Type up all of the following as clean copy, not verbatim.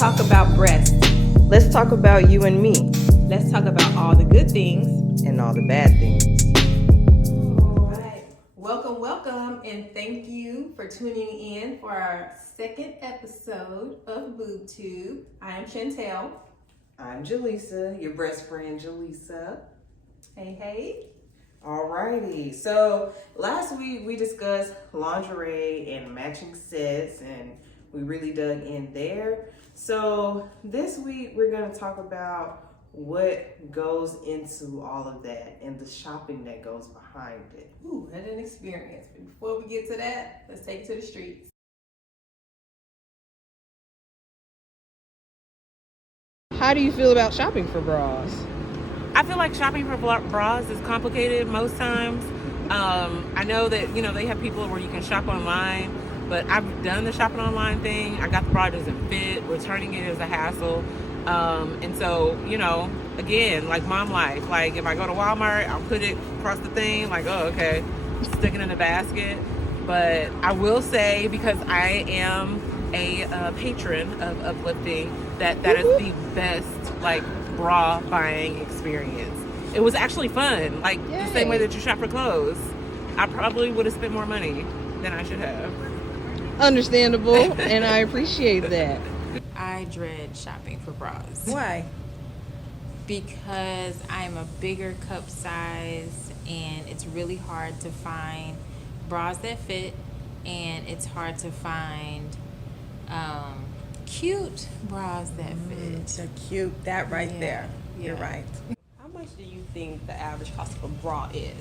talk about breasts. Let's talk about you and me. Let's talk about all the good things and all the bad things. All right. Welcome, and thank you for tuning in for our second episode of Boobtube. I am Chantel. I'm Jaleesa, your breast friend Jaleesa. Hey. Alrighty, so last week we discussed lingerie and matching sets, and we really dug in there. So this week we're going to talk about what goes into all of that and the shopping that goes behind it. Ooh, that's an experience. But before we get to that, let's take it to the streets. How do you feel about shopping for bras? I feel like shopping for bras is complicated most times. I know that, they have people where you can shop online, but I've done the shopping online thing. I got the bra, it doesn't fit. Returning it is a hassle. And so, again, like mom life, like if I go to Walmart, I'll put it across the thing, like, oh, okay, stick it in the basket. But I will say, because I am a patron of uplifting, that is the best, bra buying experience. It was actually fun, the same way that you shop for clothes. I probably would have spent more money than I should have. Understandable, and I appreciate that. I dread shopping for bras. Why? Because I'm a bigger cup size and it's really hard to find bras that fit, and it's hard to find cute bras that fit. So cute, that right there. You're Yeah. right. How much do you think the average cost of a bra is?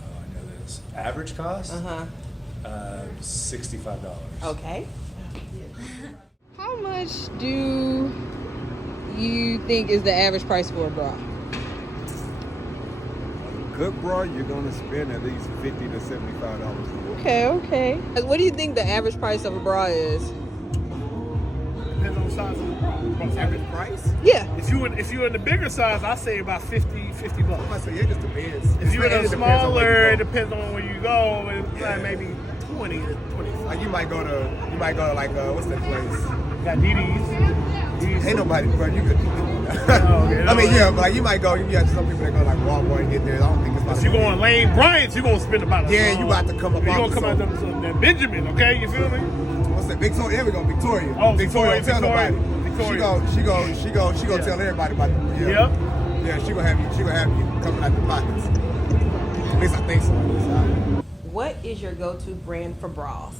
Oh, I know this. Average cost? $65. Okay. How much do you think is the average price for a bra? Good bra, you're gonna spend at least $50 to $75. Okay. What do you think the average price of a bra is? Depends on the size of the bra. Average price? Yeah. If you in the bigger size, I say about 50 bucks. I say it just depends. If you're in a It depends on where smaller, you it go. depends on where you go. It's Yeah. like maybe 20 to 25. Like you might go to what's that place? Got DD's. Ain't nobody, bro. You could. okay, I mean, yeah, but like you might go. You have some people that go like Walmart and get there. I don't think it's about. If you going Lane Bryant's, you're gonna spend about. Yeah, you about to come up You're off gonna come out some- them Benjamin, okay? You feel me? What's that? Victoria. There we go, Victoria. Oh, Victoria. Don't tell Victoria. nobody. Victoria. She go Yeah. tell everybody about it. Yeah. Yep. Yeah, she gonna have you coming out the pockets. At least I think so. What is your go-to brand for bras?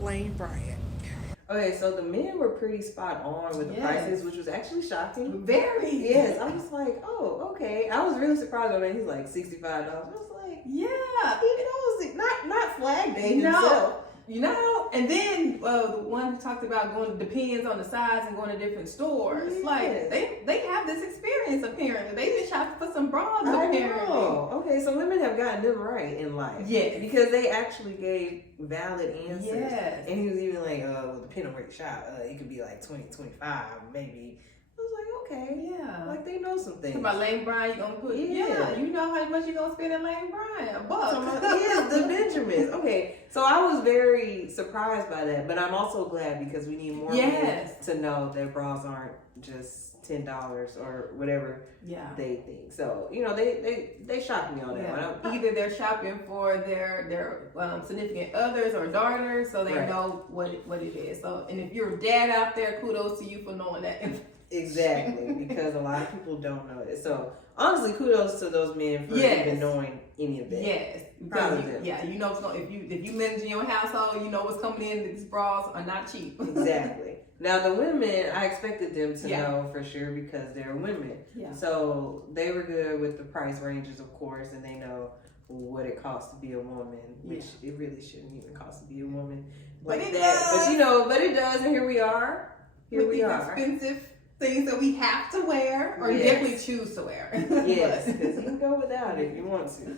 Lane Bryant. Okay, so the men were pretty spot on with the Yes. prices, which was actually shocking. Very. Yes, I was like, oh, okay. I was really surprised when he's like $65. I was like, Yeah. he knows it. Not Flag Day himself. And then the one who talked about going depends on the size and going to different stores. Yes. Like they have this experience apparently. They been shopping for some bras I apparently. know. Okay, so women have gotten them right in life. Yes. Because they actually gave valid answers. Yes. And he was even like, well, depending on where you shop, it could be like 20, 25, maybe. I was like, okay. Yeah. Like they know some things. Talking about Lane Bryant, you gonna put Yeah. you know how much you gonna spend in Lane Bryant? A buck. Yeah, the Benjamins. Okay, so I was very surprised by that, but I'm also glad because we need more Yes. men to know that bras aren't just $10 or whatever Yeah. they think. So they shocked me on that Yeah. one. Either they're shopping for their significant others or daughters, so they Right. know what it is. So, and if you're a dad out there, kudos to you for knowing that. Exactly, because a lot of people don't know it. So honestly, kudos to those men for Yes. even knowing any of that. Yes, Proud because of them. you know if you manage your household, you know what's coming in. These bras are not cheap. Exactly. Now the women, I expected them to Yeah. know for sure because they're women. Yeah. So they were good with the price ranges, of course, and they know what it costs to be a woman, which it really shouldn't even cost to be a woman like But it that. does. But it does, and here we are. Here With we these are. expensive things that we have to wear or Yes. definitely choose to wear. Yes, because you can go without it if you want to.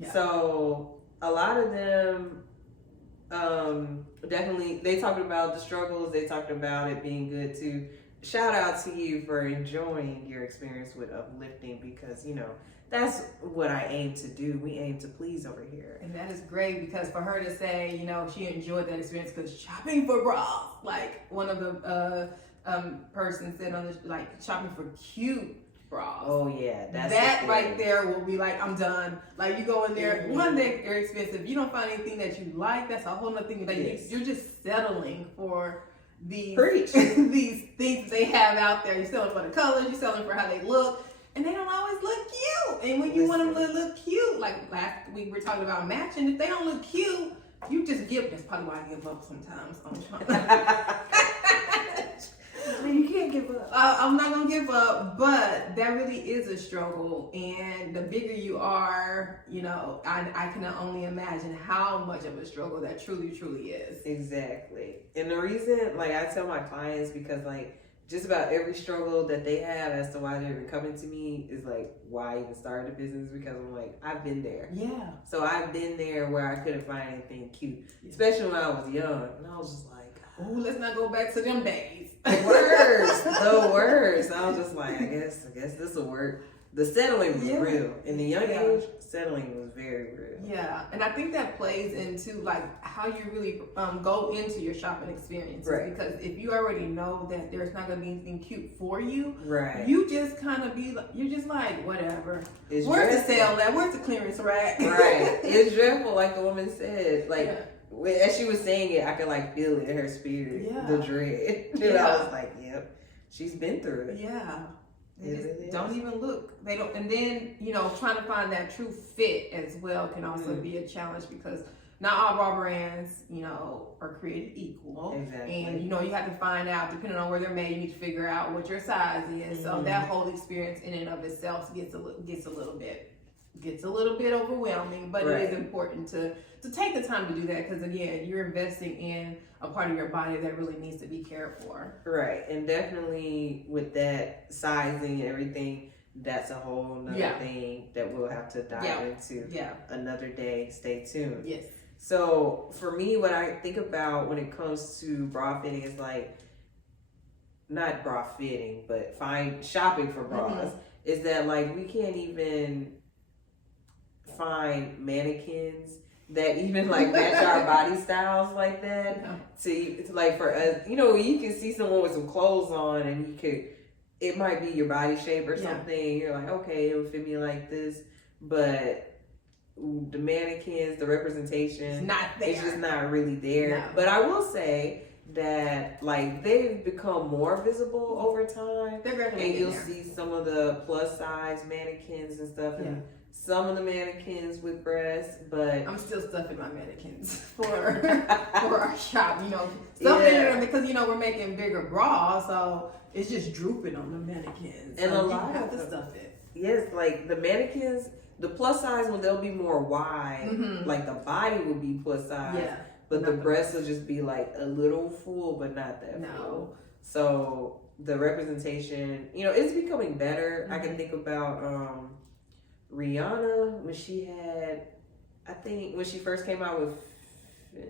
Yeah. So a lot of them definitely, they talked about the struggles, they talked about it being good too. Shout out to you for enjoying your experience with uplifting because that's what I aim to do. We aim to please over here. And that is great because for her to say, she enjoyed that experience because shopping for bras, like one of the person said on the like shopping for cute bras. Oh yeah, that's that the right thing. there will be like, I'm done. Like you go in there, Mhm. one, they're expensive. You don't find anything that you like. That's a whole nother thing. Like Yes. you're just settling for these Preach. these things that they have out there. You're selling for the colors. You're selling for how they look, and they don't always look cute. And when you want them to look cute, like last week we were talking about matching, if they don't look cute, you just give. That's probably why I give up sometimes on shopping. You can't give up. I'm not gonna give up, but that really is a struggle. And the bigger you are, you know, I can only imagine how much of a struggle that truly is. Exactly. And the reason, like, I tell my clients, because like just about every struggle that they have as to why they're even coming to me is like why I even started a business, because I'm like, I've been there. Yeah. So I've been there where I couldn't find anything cute, Yeah. especially when I was young, and I was just like, Oh, let's not go back to them days. the worst. I was just like, I guess this will work. The settling was Yeah. real. In the young Yeah. age, settling was very real. Yeah, and I think that plays into like how you really go into your shopping experiences. Right. Because if you already know that there's not gonna be anything cute for you, Right. you just kind of you're just like, whatever. It's Where's the dreadful. sale at? Where's the clearance rack? Right. It's dreadful, like the woman said. Like, Yeah. as she was saying it, I could like feel it in her spirit, Yeah. the dread. And Yeah. I was like, yep, she's been through it. Yeah. They It just really is. don't even look. They don't, and then trying to find that true fit as well can also be a challenge, because not all bra brands, are created equal. Exactly. And you have to find out, depending on where they're made, you need to figure out what your size is. So that whole experience in and of itself gets a little bit overwhelming, but Right. it is important to take the time to do that, because again, you're investing in a part of your body that really needs to be cared for. Right. And definitely with that sizing and everything, that's a whole nother Yeah. thing that we'll have to dive Yeah. into Yeah. another day. Stay tuned. Yes. So for me, what I think about when it comes to bra fitting is like, not bra fitting, but shopping for bras, is that like we can't even find mannequins that even like match our body styles like that. Yeah. To like for us, you can see someone with some clothes on and it might be your body shape or Yeah. something. You're like, okay, it'll fit me like this, but the mannequins, the representation, It's not there. it's just not really there. No. But I will say that like they've become more visible over time, They're definitely and in you'll there. see some of the plus size mannequins and stuff, and some of the mannequins with breasts. But I'm still stuffing my mannequins for our shop. Some Yeah. because we're making bigger bras, so it's just drooping on the mannequins. And so a you lot have of to them- stuff it. yes, like the mannequins, the plus size one, they'll be more wide. Mhm. Like the body will be plus size. Yeah. But Not the the breasts will just be like a little full, but not that No. full. So the representation, it's becoming better. I can think about Rihanna when she had, I think when she first came out with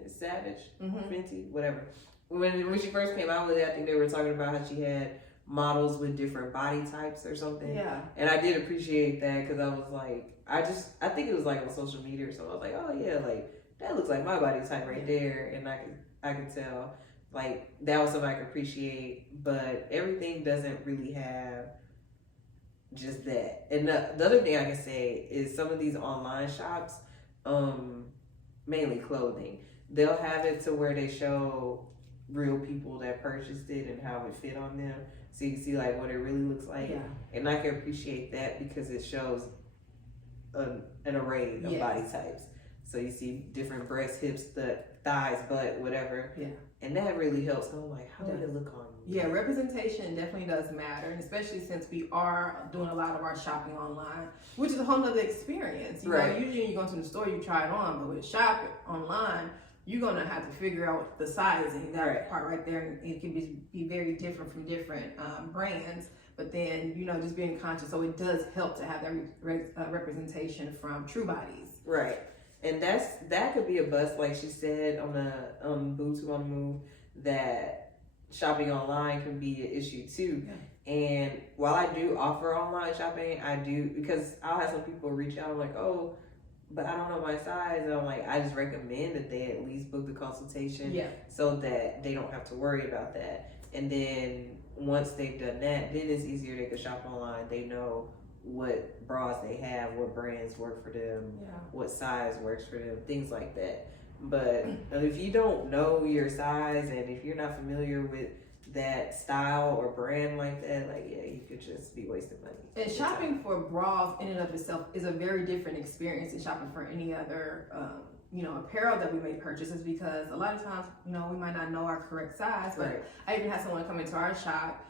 Savage, Fenty, whatever. When she first came out with it, I think they were talking about how she had models with different body types or something. Yeah. And I did appreciate that, because I was like, I think it was like on social media or something. I was like, oh yeah, like that looks like my body type right there, and I could tell like that was something I could appreciate. But everything doesn't really have just that. And the other thing I can say is some of these online shops, mainly clothing, they'll have it to where they show real people that purchased it and how it fit on them, so you can see like what it really looks like. Yeah. And I can appreciate that because it shows an array of Yes. body types. So you see different breasts, hips, thighs, butt, whatever. Yeah. And that really helps. So I'm like, how would Yeah. it look on you? Yeah, representation definitely does matter, and especially since we are doing a lot of our shopping online, which is a whole nother experience. Right. Usually when you go to the store, you try it on, but with shopping online, you're gonna have to figure out the sizing, that Right. part right there, and it can be very different from different brands. But then just being conscious, so it does help to have that representation from true bodies. Right. And that could be a bust, like she said on the Boobtube on the Move, that shopping online can be an issue too. Yeah. And while I do offer online shopping, I do, because I'll have some people reach out, I'm like, oh, but I don't know my size. And I'm like, I just recommend that they at least book the consultation, Yeah. so that they don't have to worry about that. And then once they've done that, then it's easier. They can shop online. They know what bras they have, what brands work for them, what size works for them, things like that. But if you don't know your size and if you're not familiar with that style or brand like that, like, yeah, you could just be wasting money. And shopping for bras in and of itself is a very different experience than shopping for any other, apparel that we may purchase, is because a lot of times, we might not know our correct size. But Right. I even had someone come into our shop.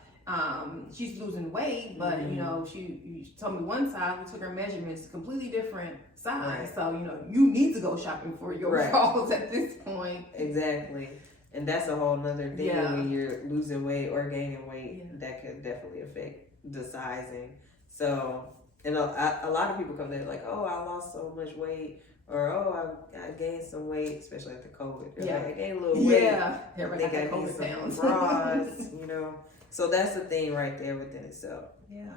She's losing weight, but she told me one size. We took her measurements, completely different size. Right. So you need to go shopping for your Right. bras at this point. Exactly. And that's a whole nother thing. Yeah. When you're losing weight or gaining weight, Yeah. that could definitely affect the sizing. So, and a lot of people come there like, oh, I lost so much weight, or oh, I gained some weight, especially after COVID. They're like, I gained a little weight. Yeah, I everybody think got I need COVID some pounds. bras, So that's the thing right there within itself. Yeah.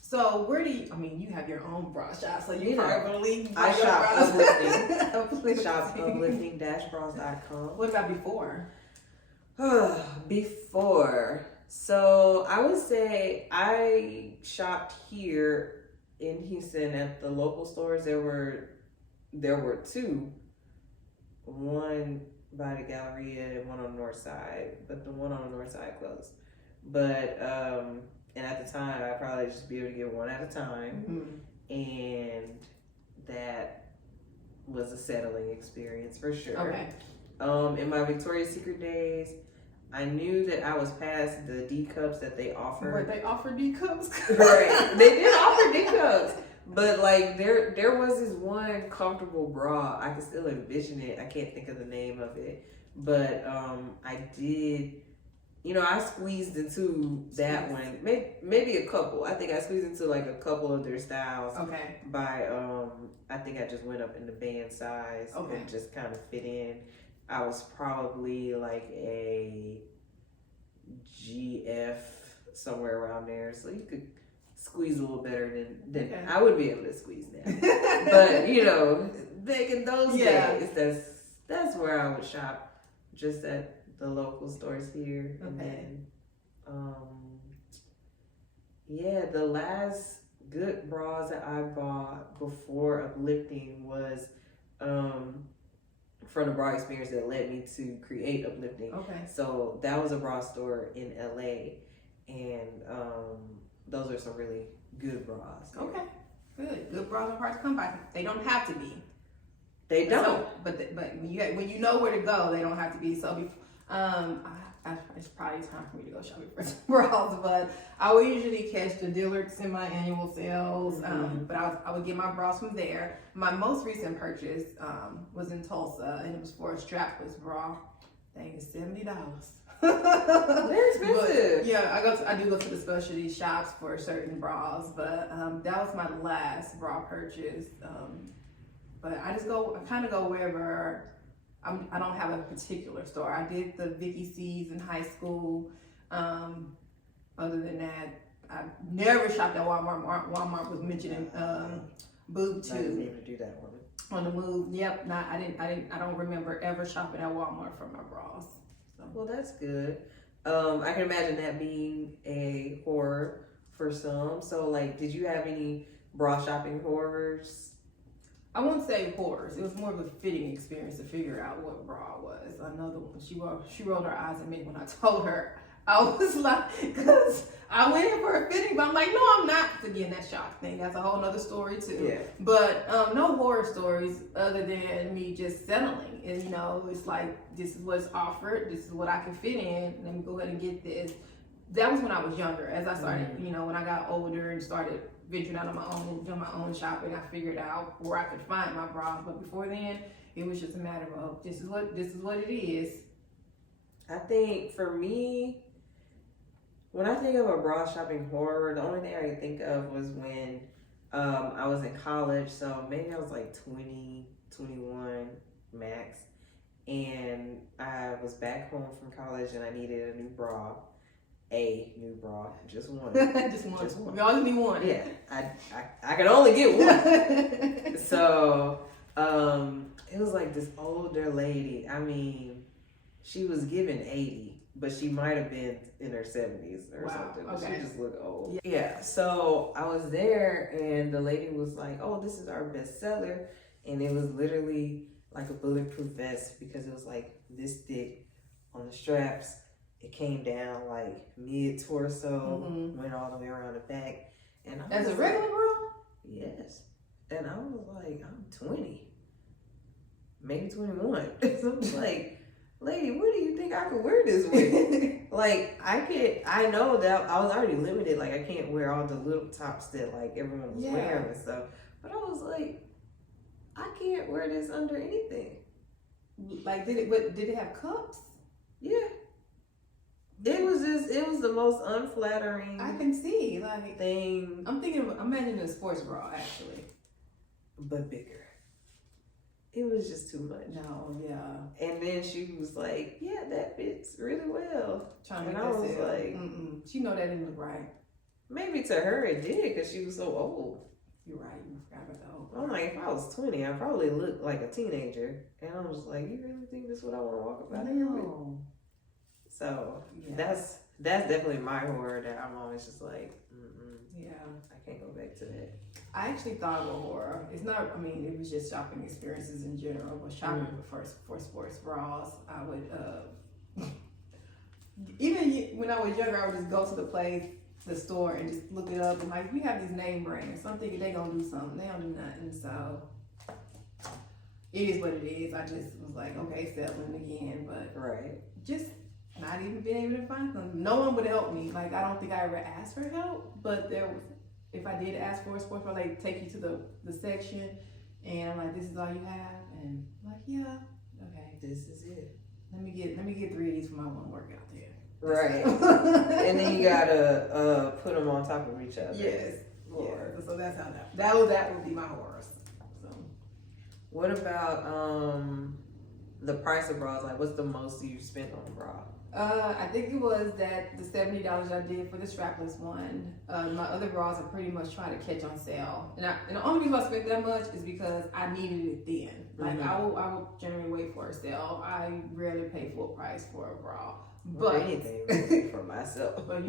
So where do you have your own bra shop, so you Yeah. probably I your shop bras. uplifting. Uplifting. Shop uplifting-bras.com. What about before? Before. So I would say I shopped here in Houston at the local stores. There were two. One by the Galleria and one on the north side, but the one on the north side closed. But and at the time I probably just be able to get one at a time, and that was a settling experience for sure. Okay. In my Victoria's Secret days, I knew that I was past the D cups that they offered. Where they offer D cups? Right, they did offer D cups. But like there was this one comfortable bra. I can still envision it. I can't think of the name of it. But I did, I squeezed into that one. Maybe a couple. I think I squeezed into like a couple of their styles. Okay. By I think I just went up in the band size and just kind of fit in. I was probably like a GF, somewhere around there. So you could squeeze a little better than I would be able to squeeze now. But back in those days, that's where I would shop, just at the local stores here. And then the last good bras that I bought before uplifting was from the bra experience that led me to create uplifting. Okay. So that was a bra store in LA, and those are some really good bras. Okay. Good bras are hard to come by. They don't have to be. They don't. So, but when you know where to go, they don't have to be. So it's probably time for me to go shopping for some bras. But I will usually catch the Dillard's semi-annual sales. But I would get my bras from there. My most recent purchase was in Tulsa, and it was for a strapless bra. Dang, it's $70. They're expensive. But, I do go to the specialty shops for certain bras, but that was my last bra purchase. But I kind of go wherever. I don't have a particular store. I did the Vicky C's in high school. Other than that, I never shopped at Walmart. Walmart was mentioning Boobtube. I didn't even do that one. On the move. Yep. I don't remember ever shopping at Walmart for my bras. So. Well, that's good. I can imagine that being a horror for some. So, like, did you have any bra shopping horrors? I won't say horrors. It was more of a fitting experience to figure out what bra was. I know the one she rolled her eyes at me when I told her. I was like, because I went in for a fitting, but I'm like, no, I'm not. Again, that shock thing. That's a whole nother story too. Yeah. But no horror stories other than me just settling. And it's like, this is what's offered. This is what I can fit in. Let me go ahead and get this. That was when I was younger. As I started, when I got older and started venturing out on my own, doing my own shopping, I figured out where I could find my bras. But before then, it was just a matter of this is what it is. I think for me, when I think of a bra shopping horror, the only thing I could think of was when I was in college. So maybe I was like 20, 21 max. And I was back home from college and I needed a new bra. Just one. Just one. We only need one. Yeah, I could only get one. So it was like this older lady. I mean, She was given 80, but she might have been in her 70s or Wow, something. okay. She just looked old. Yeah, so I was there and the lady was like, oh, this is our bestseller. And it was literally like a bulletproof vest because it was like this thick on the straps. It came down like mid torso, went all the way around the back. And I As a was regular like, bra? yes. And I was like, I'm 20, maybe 21. So I was like, lady, what do you think I could wear this with? Like, I know that I was already limited. Like, I can't wear all the little tops that like everyone was wearing and stuff. But I was like, I can't wear this under anything. Like, did it have cups? Yeah. It was the most unflattering I can see, like, thing, I'm imagining a sports bra, actually. but bigger. It was just too much. No, yeah. And then she was like, yeah, that fits really well. Trying to And make I that was sale. like, She know that didn't look right. maybe to her it did because she was so old. You're right, you forgot about that old. I'm like, if I was 20, I probably looked like a teenager. And I was like, you really think this is what I want to walk about here with? No. So Yeah. that's definitely my horror that I'm always just like, Yeah. I can't go back to that. I actually thought of a horror. It's not, I mean, it was just shopping experiences in general, but shopping for sports bras, I would, when I was younger, I would just go to the store and just look it up and like, we have these name brands, so I'm thinking they gonna do something, they don't do nothing, so it is what it is. I just was like, okay, settling again, but Right. just not even being able to find something. No one would help me. Like, I don't think I ever asked for help, but if I did ask for a sports bra, they take you to the section, and I'm like, this is all you have, and I'm like, yeah, okay, This is it. let me get 3 of these for my one workout there. Right. And then you gotta put them on top of each other. Yes. Lord. Yeah. So that's how that would be my horrors. So What about the price of bras? Like, what's the most you spent on a bra? I think it was that the $70 I did for the strapless one. My other bras are pretty much trying to catch on sale, and the only reason I spent that much is because I needed it then. Like, I will generally wait for a sale. I rarely pay full price for a bra, Or but anything for myself. But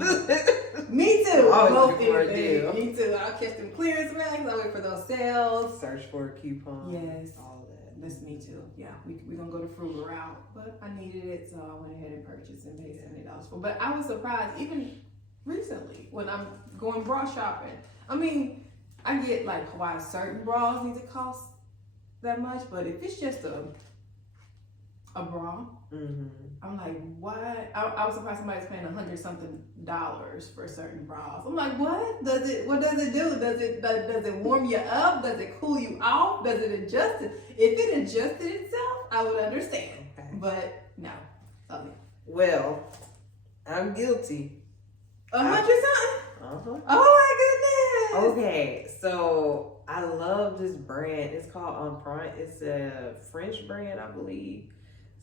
me too. Always Most looking for a anything. deal. Me too. I'll catch them clearance bags. I wait for those sales. Search for a coupon. Yes. All of that. That's me too. Yeah, we're gonna go the frugal route, but I needed it, so I went ahead and purchased and paid $70 for. But I was surprised, even recently, when I'm going bra shopping. I mean, I get like why certain bras need to cost that much, but if it's just a bra, I'm like, what? I was surprised somebody's paying $100-something for certain bras. I'm like, what does it do? Does it warm you up? Does it cool you off? Does it adjust it? If it adjusted itself, I would understand. Okay. But no. Okay. Well, I'm guilty. $100-something? Oh my goodness. Okay, so I love this brand. It's called Empreinte. It's a French brand, I believe.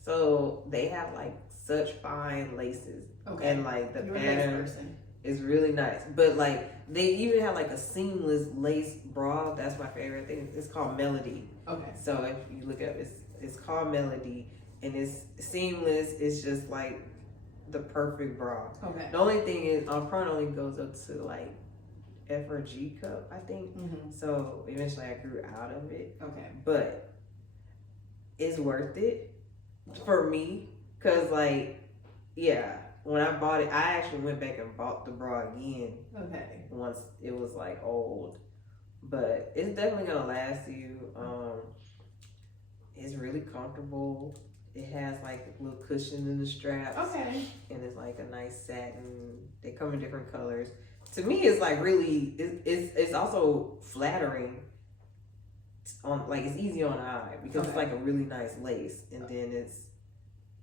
So they have like such fine laces. Okay. And like the You're a lace pattern person. is really nice. But like they even have like a seamless lace bra. That's my favorite thing. It's called Melody. Okay. So if you look up, it's called Melody, and it's seamless. It's just like the perfect bra. Okay. The only thing is, Empreinte only goes up to like F or G cup, I think. So eventually I grew out of it, Okay. but it's worth it for me, cause like, yeah, when I bought it, I actually went back and bought the bra again Okay. once it was like old, but it's definitely gonna last you. It's really comfortable. It has like a little cushion in the straps. Okay. And it's like a nice satin. They come in different colors. To me, it's like really, it's also flattering. Like it's easy on the eye because it's like a really nice lace, and then it's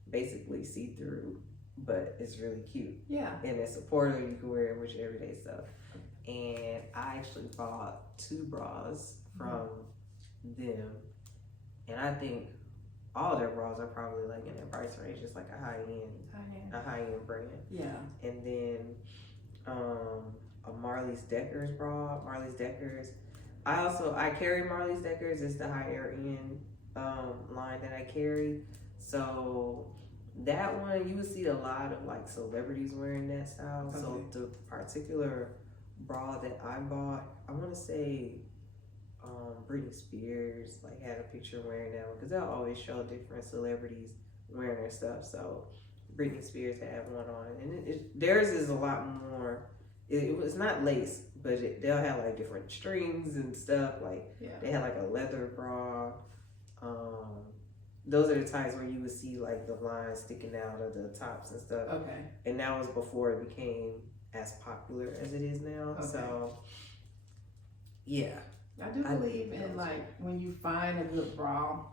basically see through, but it's really cute. Yeah. And it's supportive. You can wear it with your everyday stuff. And I actually bought 2 bras from them, and I think all their bras are probably like in that price range. It's like a high end brand. Yeah. And then a Marley's Deckers bra. Marley's Deckers. I carry Marley's Deckers. It's the higher end line that I carry. So that one, you would see a lot of like celebrities wearing that style. So Okay. the particular bra that I bought, I want to say Britney Spears like had a picture wearing that one, because they'll always show different celebrities wearing their stuff. So Britney Spears had one on, and theirs is a lot more. It was not lace, but they'll have like different strings and stuff. Like they had like a leather bra. Those are the times where you would see like the lines sticking out of the tops and stuff. Okay. And that was before it became as popular as it is now. Okay. So yeah, I do believe in like when you find a good bra,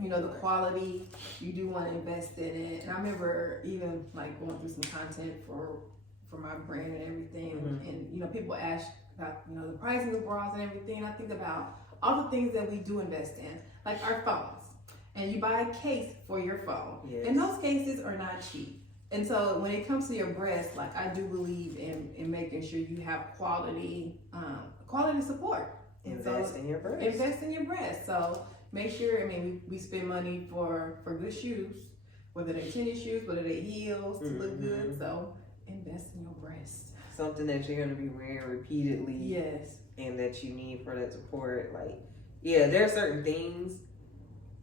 you know, the quality, you do want to invest in it. And I remember even like going through some content for my brand and everything, and you know, people ask about, you know, the pricing of bras and everything. And I think about all the things that we do invest in, like our phones. And you buy a case for your phone, and those cases are not cheap. And so when it comes to your breast, like I do believe in making sure you have quality support. invest in your breast. Invest in your breast. So make sure, I mean, we spend money for good shoes, whether they're tennis shoes, whether they're heels to look good. So invest in your breast. Something that you're going to be wearing repeatedly. Yes. And that you need for that support. Like, yeah, there are certain things,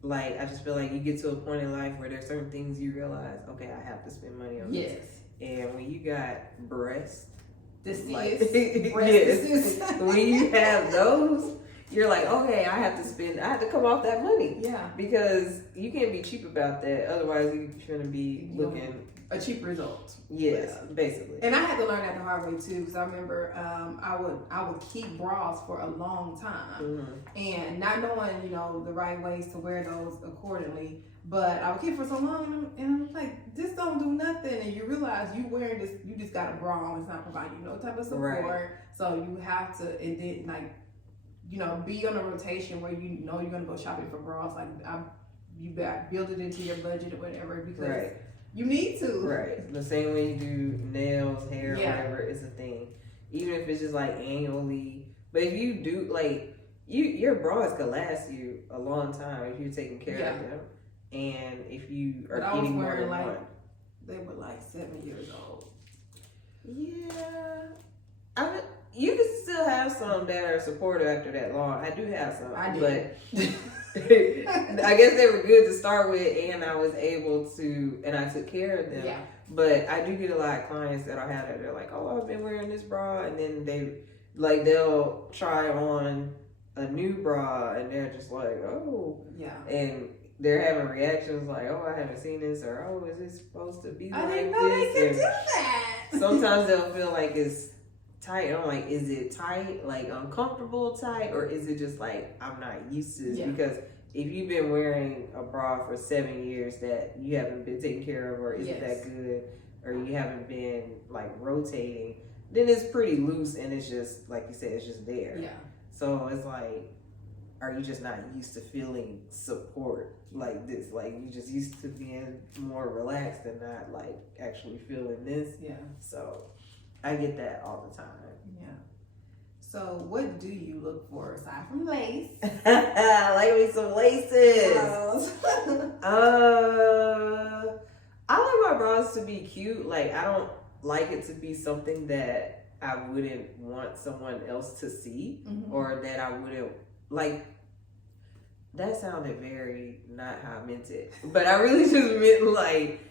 like, I just feel like you get to a point in life where there's certain things you realize, okay, I have to spend money on this. And when you got breasts, When you have those, you're like, okay, I have to come off that money. Yeah. Because you can't be cheap about that. Otherwise, you're going to be looking a cheap result. Yes, basically. And I had to learn that the hard way too, because I remember I would keep bras for a long time, and not knowing, you know, the right ways to wear those accordingly. But I would keep it for so long, and I'm like, this don't do nothing. And you realize you wearing this, you just got a bra on, it's not providing you no type of support. Right. So you have to, and then like, you know, be on a rotation where you know you're gonna go shopping for bras. Like you got build it into your budget or whatever, because you need to. Right. The same way you do nails, hair, whatever is a thing. Even if it's just like annually. But if you do, like, your bras could last you a long time if you're taking care of them. And if you are getting more than one. They were like 7 years old. Yeah. You can still have some that are supportive after that long. I do have some. I do. But I guess they were good to start with, and I was able to, and I took care of them. Yeah. But I do get a lot of clients that'll have that. They're like, oh, I've been wearing this bra. And then they'll try on a new bra, and they're just like, oh. Yeah. And they're having reactions like, oh, I haven't seen this, or oh, is it supposed to be like this? I didn't know they could do that. Sometimes they'll feel like it's tight. And I'm like, is it tight, like uncomfortable tight, or is it just like I'm not used to this? Yeah. Because if you've been wearing a bra for 7 years that you haven't been taking care of, or isn't that good, or you haven't been like rotating, then it's pretty loose, and it's just like you said, it's just there. Yeah. So it's like, are you just not used to feeling support like this? Like, you just used to being more relaxed and not like actually feeling this. Yeah. So I get that all the time. Yeah. So what do you look for aside from lace? Like me some laces. I like my bras to be cute. Like, I don't like it to be something that I wouldn't want someone else to see, or that I wouldn't like. That sounded very not how I meant it, but I really just meant like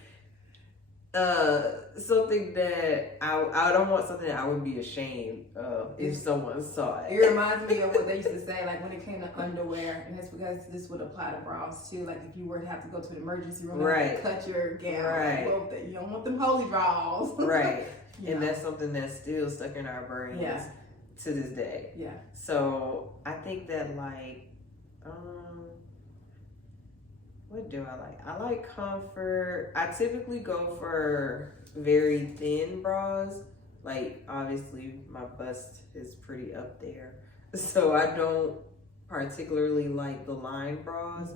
something that I don't want something that I would be ashamed of if someone saw it. It reminds me of what they used to say, like when it came to underwear, and that's because this would apply to bras too. Like if you were to have to go to the emergency room, and cut your gown, well, you don't want them holy bras, right? And that's something that's still stuck in our brains to this day. Yeah. So I think that like, what do I like? I like comfort. I typically go for very thin bras. Like, obviously my bust is pretty up there, so I don't particularly like the line bras.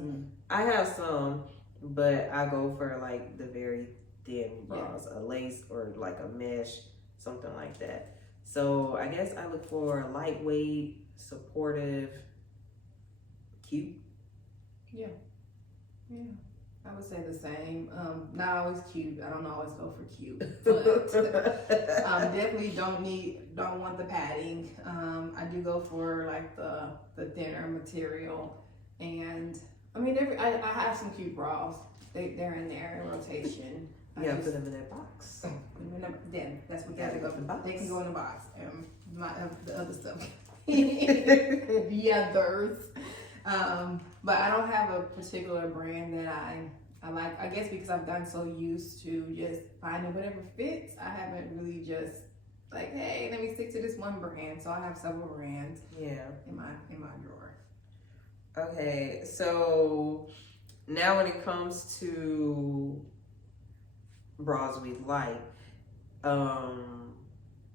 I have some, but I go for like the very thin bras, a lace or like a mesh, something like that. So I guess I look for lightweight, supportive, cute. Yeah. I would say the same. Not always cute. I don't always go for cute, but definitely don't want the padding. I do go for like the thinner material, and I mean I have some cute bras. They're in there in rotation. Yeah, put them in that box. Then that's what they Gotta go. go in the box. They can go in the box. The other stuff. The others. But I don't have a particular brand that I like. I guess because I've gotten so used to just finding whatever fits. I haven't really just like, hey, let me stick to this one brand. So I have several brands. Yeah. In my drawer. Okay, so now when it comes to bras we like,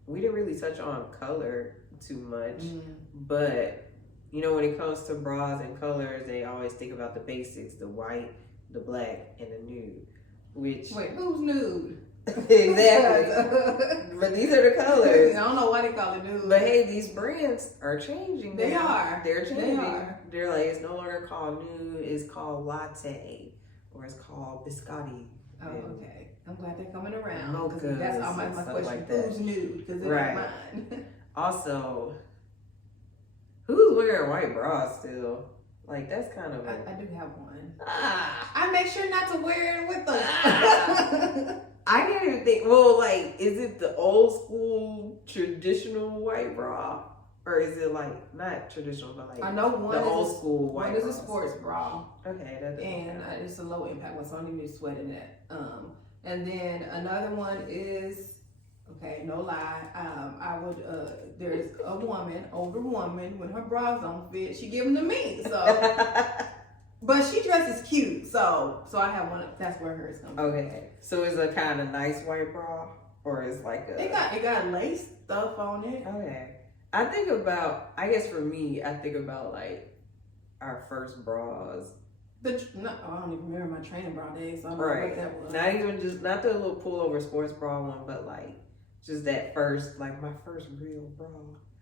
we didn't really touch on color too much, but you know, when it comes to bras and colors, they always think about the basics: the white, the black, and the nude. Which wait, who's nude? Exactly. But these are the colors. I don't know why they call it nude. But hey, these brands are changing. They now. are. They're changing. They are. They're like, it's no longer called nude. It's called latte, or it's called biscotti. Oh, okay. I'm glad they're coming around. Mochas That's all my and stuff question. like that. Who's nude? Because it's Right. mine. Also, who's wearing white bras still? Like, that's kind of I do have one. ah. I make sure not to wear it with them. I can't even think. Well, like, is it the old school traditional white bra, or is it like not traditional, but like I know one the is old school white? One is a bras? sports bra, Okay, that doesn't and count. it's a low impact one, so I don't even sweat in it. And then another one is okay, no lie. I would. There's a woman, older woman, when her bras don't fit, she give them to me. So. But she dresses cute, so I have one. That's where hers comes. Okay, so is a kind of nice white bra, or is like a? It got lace stuff on it. Okay, I think about. I guess for me, I think about like our first bras. I don't even remember my training bra days, so I don't know Right. what that was. Not even just not the little pullover sports bra one, but like just that first, like my first real bra,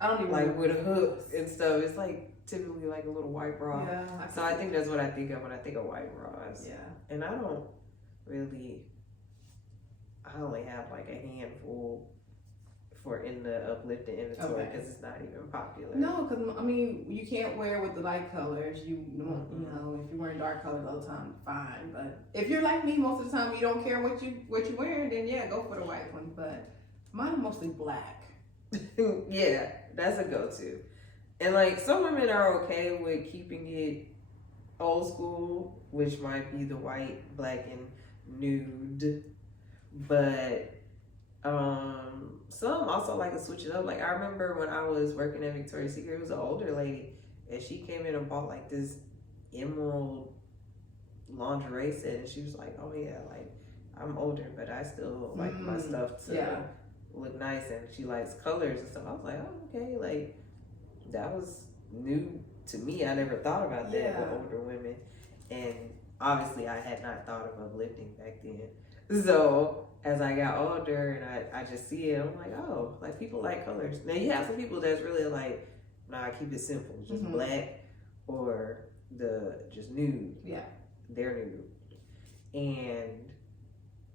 I don't even like remember with a what it hook was. and stuff. It's like typically like a little white bra. Yeah. So I think that's what I think of when I think of white bras. Yeah. And I don't really. I only have like a handful for in the uplifting inventory Okay. because it's not even popular. No, because I mean, you can't wear with the light colors. You know, if you're wearing dark colors all the time, fine. But if you're like me, most of the time you don't care what you're wearing, then yeah, go for the white one. But mine are mostly black. Yeah, that's a go-to. And like some women are okay with keeping it old school, which might be the white, black, and nude. But some also like to switch it up. Like I remember when I was working at Victoria's Secret, it was an older lady, and she came in and bought like this emerald lingerie set, and she was like, "Oh yeah, like I'm older, but I still like my stuff to look nice," and she likes colors and stuff. I was like, "Oh okay," like that was new to me. I never thought about that with older women, and obviously I had not thought of uplifting back then. So as I got older and I just see it, I'm like, oh, like people like colors. Now you have some people that's really like, nah, keep it simple, just black or the just nude. Yeah, they're nude.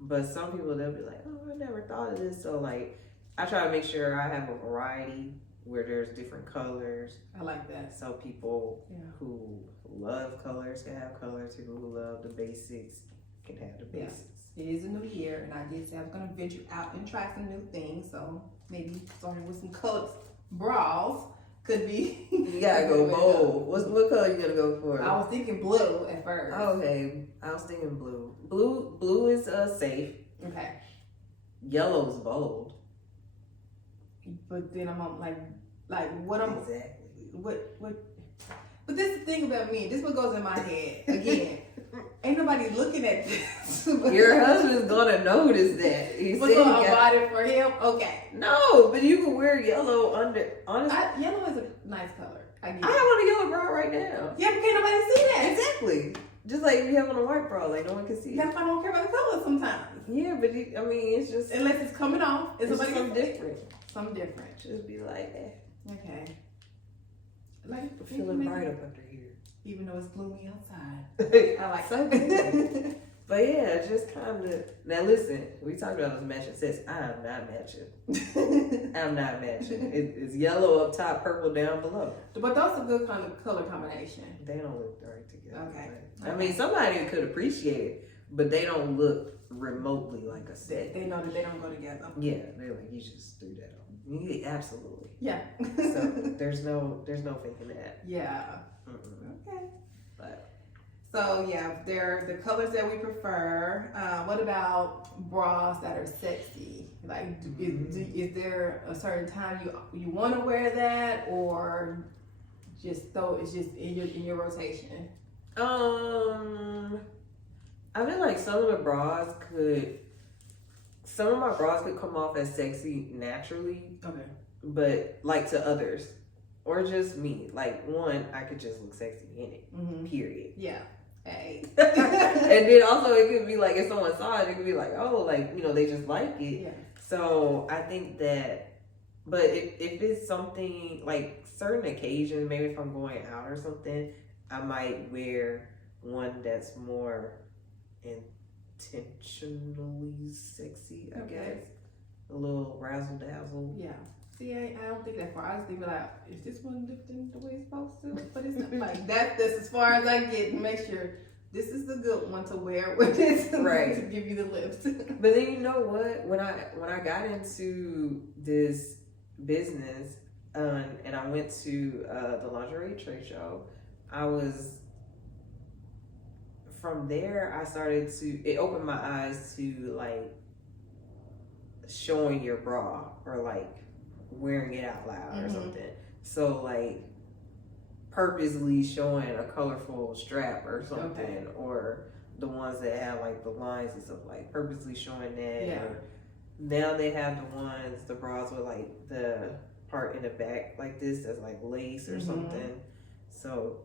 But some people they'll be like, oh, I never thought of this. So like, I try to make sure I have a variety where there's different colors. I like that. So people who love colors can have colors. People who love the basics can have the basics. It is a new year, and I did say I was going to venture out and try some new things. So maybe starting with some colored bras could be. You gotta go bold. What color you gonna go for? I was thinking blue at first. Okay, I was thinking blue. Blue is safe. Okay. Yellow's bold. But then I'm like what I'm Exactly. what. But this is the thing about me. This is what goes in my head again. Ain't nobody looking at this. Your husband's gonna notice that. He What's said gonna buy it for him? Okay. No, but you can wear yellow under. Honestly, Yellow is a nice color. I get I it. have on a yellow bra right now. Yeah, but can't nobody see that. Exactly. Just like you have on a white bra, like no one can see it. That's why I don't care about the color sometimes. Yeah, but I mean, it's just Unless it's coming off. it's somebody something can see it. different. Something different. Just be like, Okay. Like feeling bright up under here. even though it's gloomy outside. I like So that. But yeah, just kind of. Now listen, we talked about those matching sets. I'm not matching. I'm not matching. It's yellow up top, purple down below. But those are good kind of color combination. They don't look right together. Okay. I mean, somebody could appreciate it, but they don't look remotely like a set. They know that they don't go together. Yeah, they're like, you just threw that on. Yeah, absolutely. Yeah. So there's no faking that. Yeah. Mm-mm. Okay. But So yeah, they're the colors that we prefer. What about bras that are sexy? Like, is there a certain time you want to wear that, or just though it's just in your rotation? I feel like some of my bras could come off as sexy naturally, Okay. but like to others, or just me. Like one, I could just look sexy in it. Mm-hmm. Period. Yeah. Hey. And then also it could be like if someone saw it, it could be like, oh, like they just like it. Yeah. So I think that, but if it's something like certain occasions, maybe if I'm going out or something, I might wear one that's more intentionally sexy, I guess. A little razzle dazzle. Yeah. See, I don't think that far. I just think like, is this one lifting the way it's supposed to? But it's not like that. That's as far as I get. Make sure this is the good one to wear with it, Right, to give you the lift. But then you know what? When I got into this business, and I went to the lingerie trade show, from there I started it opened my eyes to like showing your bra or like wearing it out loud or something. So like purposely showing a colorful strap or something, or the ones that have like the lines and stuff, like purposely showing that. Yeah. Or now they have the bras with like the part in the back like this that's like lace or something. So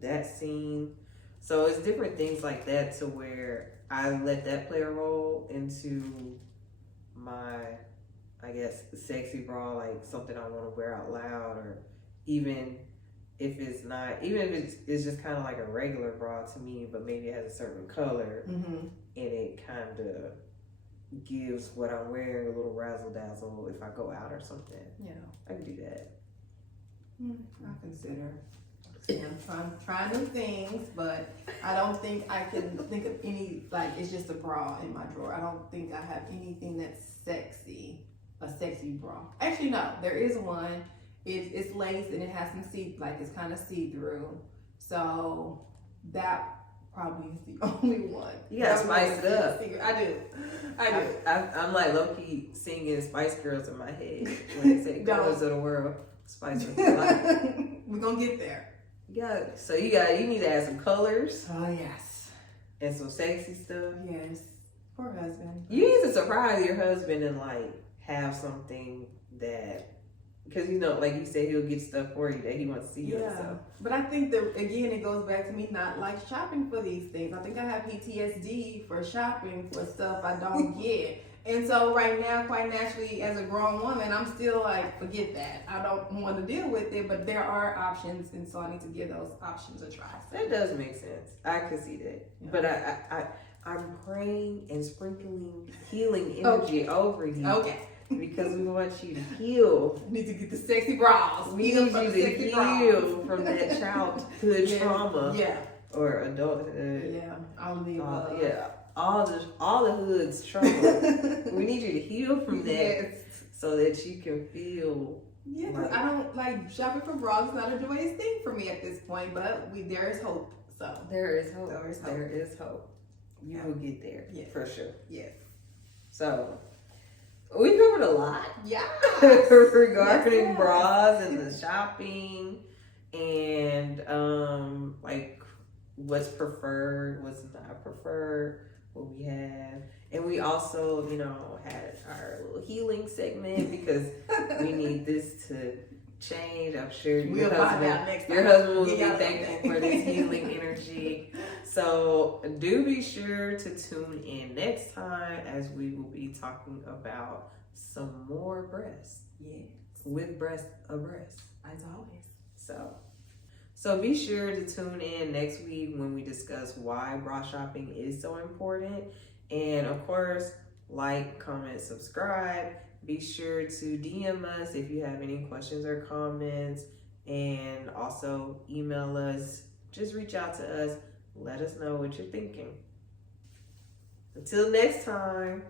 that scene. So it's different things like that to where I let that play a role into my, I guess, sexy bra, like something I want to wear out loud, or even if it's just kind of like a regular bra to me, but maybe it has a certain color, and it kind of gives what I'm wearing a little razzle dazzle if I go out or something. Yeah. I can do that. I consider. I'm trying new things, but I don't think I can think of any, like, it's just a bra in my drawer. I don't think I have anything that's sexy, a sexy bra. Actually, no, there is one. It's laced and it has some it's kind of see-through. So that probably is the only one. You gotta spice it up. I do. I'm like low-key singing Spice Girls in my head when they say colors of the world. Spice Girls. We're gonna get there. Yeah, so you need to add some colors. Oh yes. And some sexy stuff. Yes. Poor husband. You need to surprise your husband and like have something that, because like you said, he'll get stuff for you that he wants to see you. Yeah. So. But I think that again it goes back to me not like shopping for these things. I think I have PTSD for shopping for stuff I don't get. And so right now, quite naturally, as a grown woman, I'm still like, forget that. I don't want to deal with it, but there are options, and so I need to give those options a try. That does make sense. I can see that. Yeah. But I'm praying and sprinkling healing energy over you. Okay. Because we want you to heal. Need to get the sexy bras. We need you to heal from that childhood trauma. Yeah. Or adulthood. Yeah. I'll leave. Yeah. All the hood's trauma. We need you to heal from that, yes. so that you can feel. Yeah, because I don't like shopping for bras. It's not a joyous thing for me at this point, but there is hope. So there is hope. There is hope. There is hope. You will get there. Yeah. For sure. Yes. So we covered a lot. Yeah. Regarding bras and the shopping and like what's preferred, what's not preferred, what we have. And we also, had our little healing segment because we need this to change. I'm sure your husband will be thankful for this healing energy. So do be sure to tune in next time as we will be talking about some more breasts. Yes. With breast abreast. As always. So be sure to tune in next week when we discuss why bra shopping is so important. And of course, like, comment, subscribe. Be sure to DM us if you have any questions or comments, and also email us. Just reach out to us. Let us know what you're thinking. Until next time.